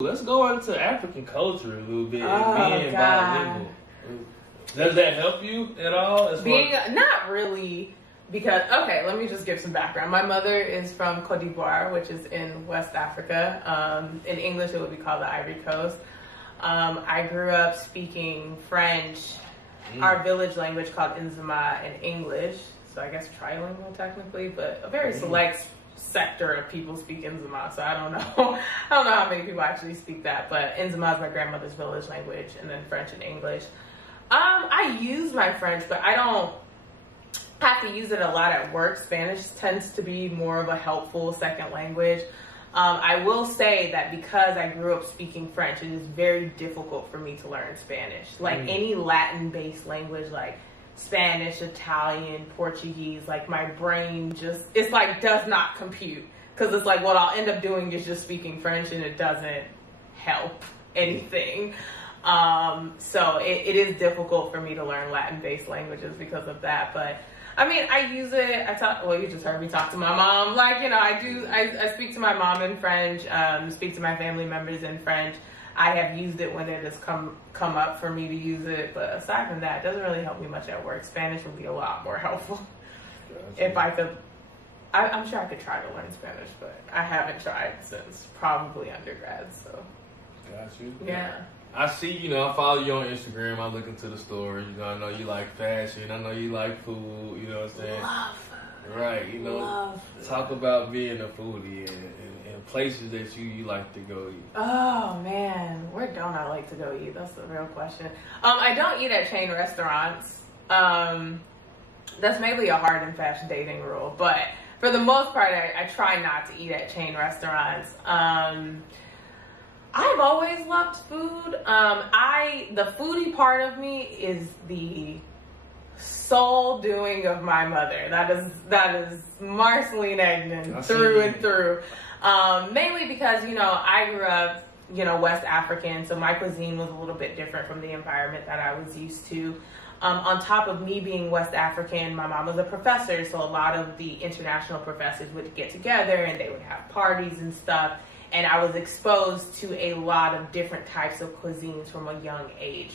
Let's go into African culture a little bit. Oh, being God. bilingual. Does that help you at all? Not really, because, okay, let me just give some background. My mother is from Côte d'Ivoire, which is in West Africa. In English, it would be called the Ivory Coast. I grew up speaking French, our village language called Nzema, and English. So I guess trilingual technically, but a very select sector of people speak Nzema. So I don't know. I don't know how many people actually speak that, but Nzema is my grandmother's village language, and then French and English. I use my French, but I don't have to use it a lot at work. Spanish tends to be more of a helpful second language. I will say that because I grew up speaking French, it is very difficult for me to learn Spanish. Like any Latin-based language, like Spanish, Italian, Portuguese, like my brain just, it's like does not compute. Because it's like what I'll end up doing is just speaking French and it doesn't help anything. So it is difficult for me to learn Latin-based languages because of that. But I mean, I use it. Well, you just heard me talk to my mom. Like, you know, I speak to my mom in French, speak to my family members in French. I have used it when it has come up for me to use it. But aside from that, it doesn't really help me much at work. Spanish would be a lot more helpful. Gotcha. If I could. I'm sure I could try to learn Spanish, but I haven't tried since probably undergrad, so. Got you. Yeah. I see, you know, I follow you on Instagram. I look into the stories. You know, I know you like fashion. I know you like food. You know what I'm saying? Love food. Right. You know, love food. Talk about being a foodie and places that you like to go eat. Oh, man. Where don't I like to go eat? That's the real question. I don't eat at chain restaurants. That's maybe a hard and fast dating rule. But for the most part, I try not to eat at chain restaurants. I've always loved food. The foodie part of me is the soul doing of my mother. That is Marceline Egnan through and through. Mainly because, you know, I grew up, you know, West African, so my cuisine was a little bit different from the environment that I was used to. On top of me being West African, my mom was a professor, so a lot of the international professors would get together and they would have parties and stuff. And I was exposed to a lot of different types of cuisines from a young age.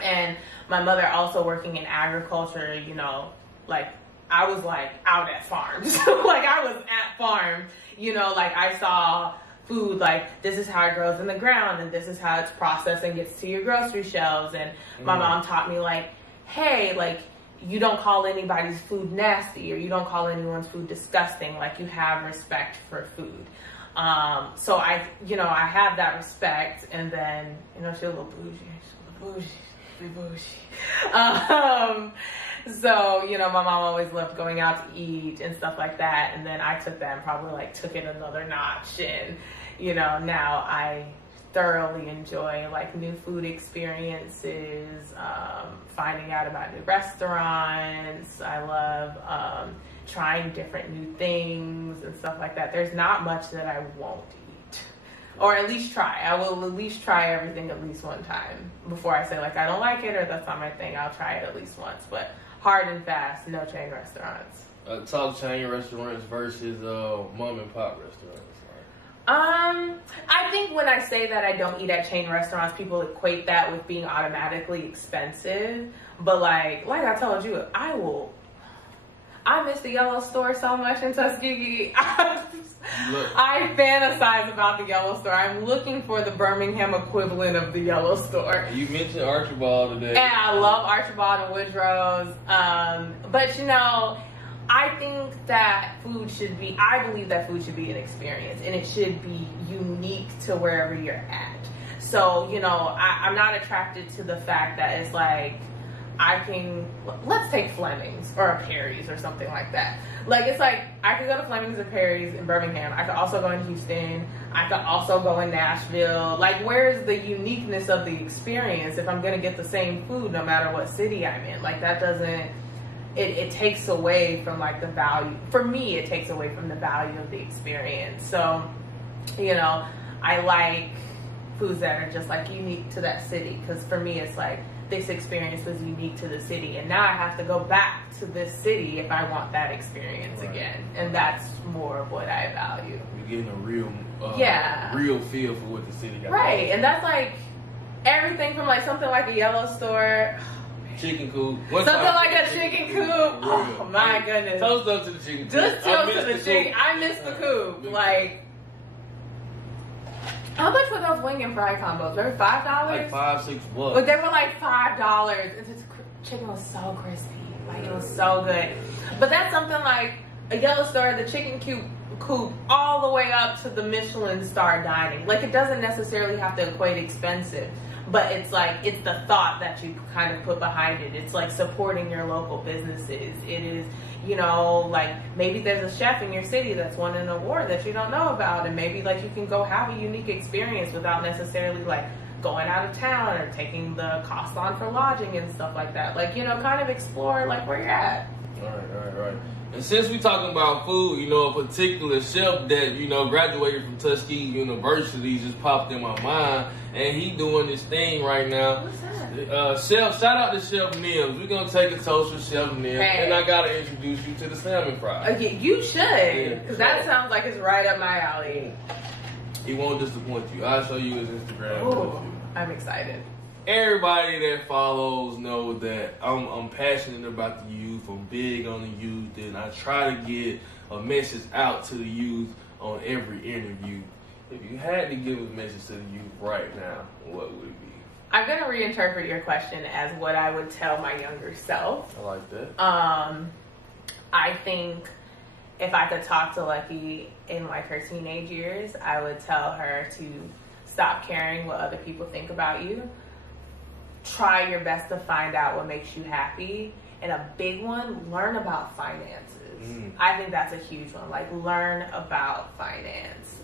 And my mother also working in agriculture, you know, like I was like out at farms. Like I was at farms, you know, like I saw food, like this is how it grows in the ground and this is how it's processed and gets to your grocery shelves. And my mom taught me like, hey, like you don't call anybody's food nasty or you don't call anyone's food disgusting. Like you have respect for food. So I have that respect, and then, you know, she's a little bougie. So, you know, my mom always loved going out to eat and stuff like that. And then I took that and probably like took it another notch. And, you know, now I thoroughly enjoy like new food experiences, finding out about new restaurants. I love, trying different new things and stuff like that. There's not much that I won't eat, or at least try. I will at least try everything at least one time before I say like I don't like it or that's not my thing. I'll try it at least once, but hard and fast, no chain restaurants. Talk chain restaurants versus mom and pop restaurants. I think when I say that I don't eat at chain restaurants, people equate that with being automatically expensive. But like I told you, I miss the Yellow Store so much in Tuskegee. I fantasize about the Yellow Store. I'm looking for the Birmingham equivalent of the Yellow Store. You mentioned Archibald today. And I love Archibald and Woodrow's. But you know, I believe that food should be an experience, and it should be unique to wherever you're at. So, you know, I'm not attracted to the fact that it's like, let's take Fleming's or a Perry's or something like that. Like, it's like, I could go to Fleming's or Perry's in Birmingham. I could also go in Houston. I could also go in Nashville. Like, where's the uniqueness of the experience if I'm going to get the same food no matter what city I'm in? Like, that doesn't, it takes away from, like, the value. For me, it takes away from the value of the experience. So, you know, I like foods that are just, like, unique to that city. Because for me, it's like, this experience was unique to the city, and now I have to go back to this city if I want that experience again. And that's more of what I value. You're getting a real, real feel for what the city got. Right, and that's like everything from like something like a yellow store. Chicken coop. Something like a chicken coop. Oh my goodness. Toast up to the chicken coop. Just toast to the chicken. I miss the coop. Like, how much were those wing and fry combos? They were $5? Like $5-6. But they were like $5. And the chicken was so crispy. Like, it was so good. But that's something like a yellow store, the chicken coop, all the way up to the Michelin star dining. Like, it doesn't necessarily have to equate expensive. But it's like, it's the thought that you kind of put behind it. It's like supporting your local businesses. It is, you know, like maybe there's a chef in your city that's won an award that you don't know about. And maybe like you can go have a unique experience without necessarily like going out of town or taking the cost on for lodging and stuff like that. Like, you know, kind of explore like where you're at. All right. And since we talking about food, you know, a particular chef that, you know, graduated from Tuskegee University just popped in my mind, and he doing this thing right now. What's that? Chef, shout out to Chef Nims. We're gonna take a toast with Chef Nims, Hey. and I gotta introduce you to the salmon fry. Okay, you should, because that sounds like it's right up my alley. He won't disappoint you. I'll show you his Instagram. Ooh, I'm excited. Everybody that follows know that I'm passionate about the youth. I'm big on the youth, and I try to get a message out to the youth on every interview. If you had to give a message to the youth right now, what would it be? I'm going to reinterpret your question as what I would tell my younger self. I like that. I think if I could talk to Luckie in like her teenage years, I would tell her to stop caring what other people think about you. Try your best to find out what makes you happy. And a big one, learn about finances. I think that's a huge one. Like, learn about finance.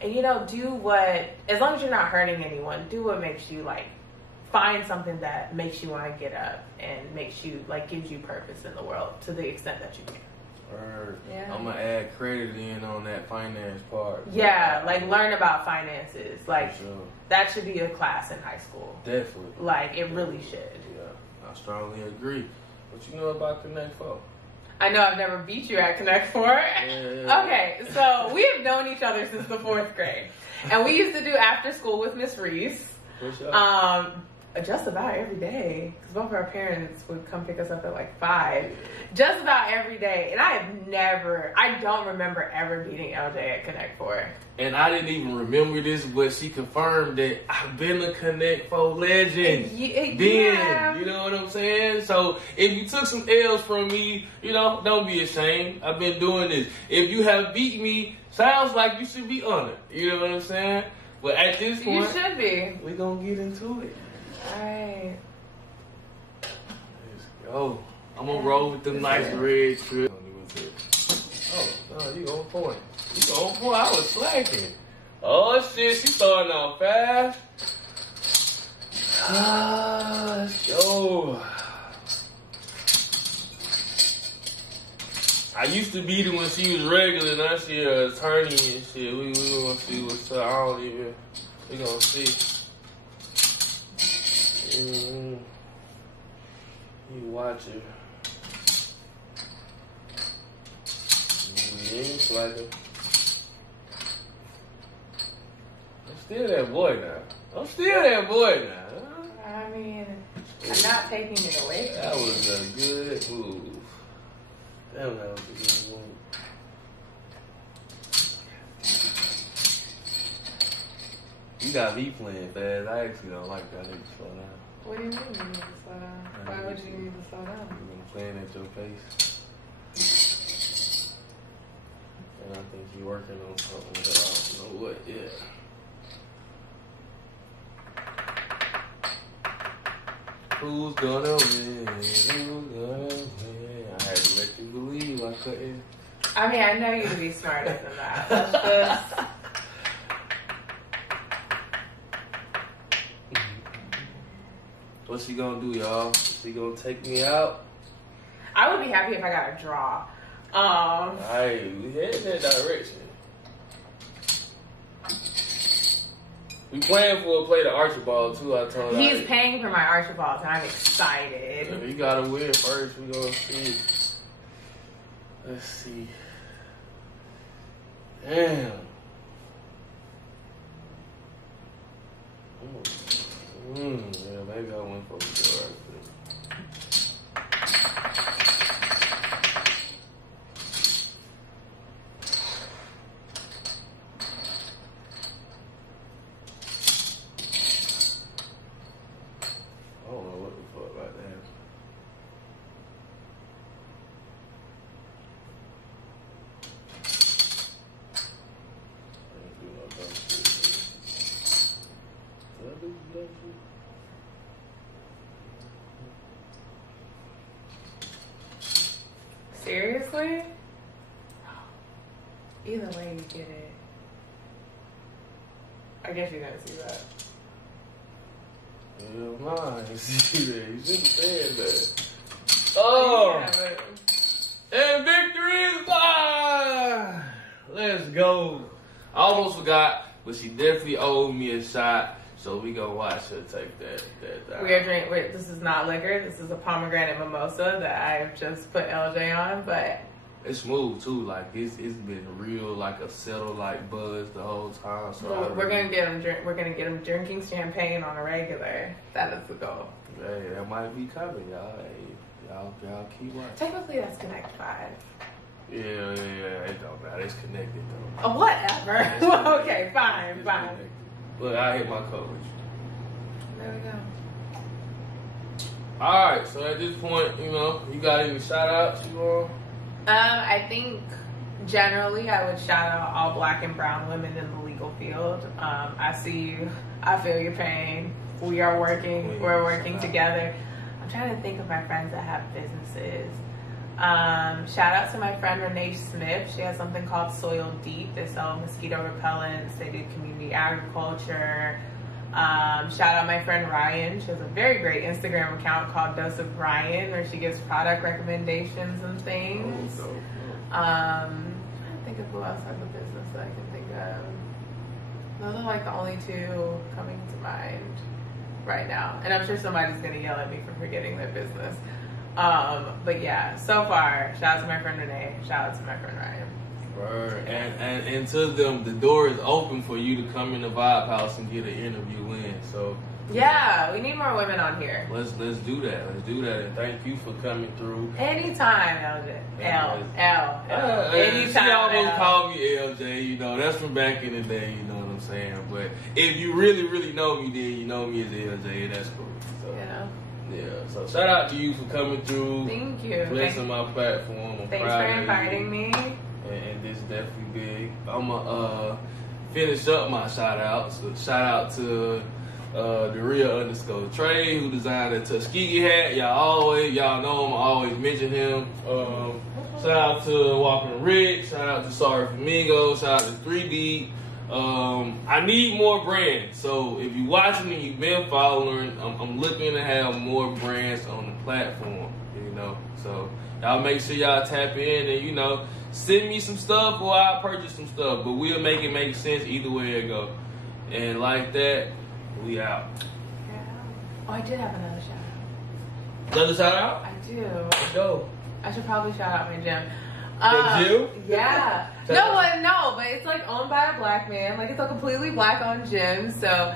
And, you know, do what, as long as you're not hurting anyone, do what makes you, like, find something that makes you want to get up and makes you, like, gives you purpose in the world to the extent that you can. Yeah. I'm going to add credit in on that finance part. Yeah, like, learn about finances. Like, sure. That should be a class in high school. Definitely. Like, it really should. Yeah, I strongly agree. What you know about Connect 4? I know I've never beat you at Connect 4. Yeah. Okay, so we have known each other since the 4th grade. And we used to do after school with Miss Reese. Just about every day. Because both of our parents would come pick us up at like 5. Just about every day. And I don't remember ever beating LJ at Connect 4. And I didn't even remember this, but she confirmed that I've been a Connect 4 legend. Yeah. You know what I'm saying? So if you took some L's from me, you know, don't be ashamed. I've been doing this. If you have beat me, sounds like you should be honored. You know what I'm saying? But at this point, You should be. we're going to get into it. Alright. Let's go. I'm going to roll with the nice red strip. Oh, no, you on point. You on point. I was slacking. Oh, shit. She starting off fast. Let's go. I used to beat her when she was regular. Now she an attorney and shit. We gonna see what's up. I don't even. We gonna see. You watch it. You ain't slacking. I'm still that boy now. I mean, I'm not taking it away from That you. was a good move. Damn, that was a good move. You got me playing fast. I actually don't like that. I need to slow down. What do you mean you need to slow down? Why would you need to slow down? You've been playing at your pace. And I think you're working on something that I don't know what yet. Who's gonna win? I had to let you believe I couldn't. I mean, I know you to be smarter than that. Let's just... What's she gonna do, y'all? Is she gonna take me out? I would be happy if I got a draw. Alright, we head in that direction. We playing for a plate of Archibald too. I told her. He's paying for my Archibald, and I'm excited. You gotta win first. We gonna see. Let's see. Damn. Yeah, maybe I went for the right. I don't know what the fuck about that. I ain't do no dumb shit. Did I do some dumb shit? Seriously? Either way, you get it. I guess you didn't see that. Hell nah, I didn't see that. You shouldn't have said that. Oh! Yeah, but And victory is mine! Let's go. I almost forgot, but she definitely owed me a shot. So we gonna watch her take that. we are drinking. This is not liquor. This is a pomegranate mimosa that I've just put LJ on, but it's smooth too. Like it's been real, like a settle like buzz the whole time. So we're gonna get him. We're gonna get him drinking champagne on a regular. That is the goal. Hey, that might be coming, y'all. Hey, y'all keep watching. Technically, that's Connect 5. Yeah. It don't matter. It's connected though. Whatever. Okay, fine. Connected. Look, I hit my coverage. There we go. Alright, so at this point, you got any shout outs you want? I think generally I would shout out all Black and brown women in the legal field. I see you. I feel your pain. We are working. We're working together. I'm trying to think of my friends that have businesses. Shout out to my friend Renee Smith. She has something called Soil Deep. They sell mosquito repellents. They do community agriculture. Shout out my friend Ryan. She has a very great Instagram account called Dose of Ryan, where she gives product recommendations and things. I'm trying to think of who else has a business that I can think of. Those are like the only two coming to mind right now. And I'm sure somebody's gonna yell at me for forgetting their business. But yeah, so far, shout out to my friend Renee, shout out to my friend Ryan. Word. And to them, the door is open for you to come in the Vibe House and get an interview in. So yeah, we need more women on here. Let's do that. And thank you for coming through. Anytime, LJ. Anytime. She almost called me LJ. That's from back in the day. You know what I'm saying? But if you really, really know me, then you know me as LJ, and that's cool. So. Yeah, so shout out to you for coming through. Thank you. Blessing my platform. Thanks for inviting me. And this is definitely big. I'm going to finish up my shout out. So shout out to the real_Trey, who designed the Tuskegee hat. Y'all know him. I always mention him. Shout out to Walking Rick. Shout out to Sorry Flamingo. Shout out to 3D. I need more brands, so if you're watching and you've been following, I'm looking to have more brands on the platform, so y'all make sure y'all tap in and send me some stuff or I'll purchase some stuff, but we'll make it make sense either way it go. And like that, we out. Yeah. Oh, I did have another shout out. Another shout out? I do. Let's go. I should probably shout out my gym. You? Yeah. No, but it's like owned by a Black man. Like it's a completely Black owned gym. So,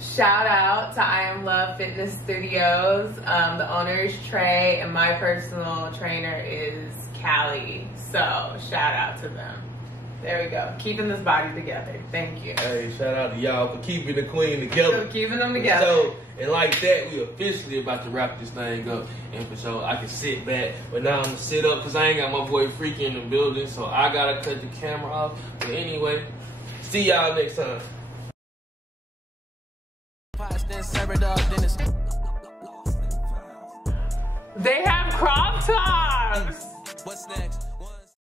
shout out to I Am Love Fitness Studios. The owner is Trey and my personal trainer is Callie. So shout out to them. There we go. Keeping this body together. Thank you. Hey, shout out to y'all for keeping the queen together. Keeping them together. So, and like that, we officially about to wrap this thing up. And for sure, I can sit back, but now I'm gonna sit up because I ain't got my boy Freaky in the building, so I gotta cut the camera off. But anyway, see y'all next time. They have crop tops. What's next?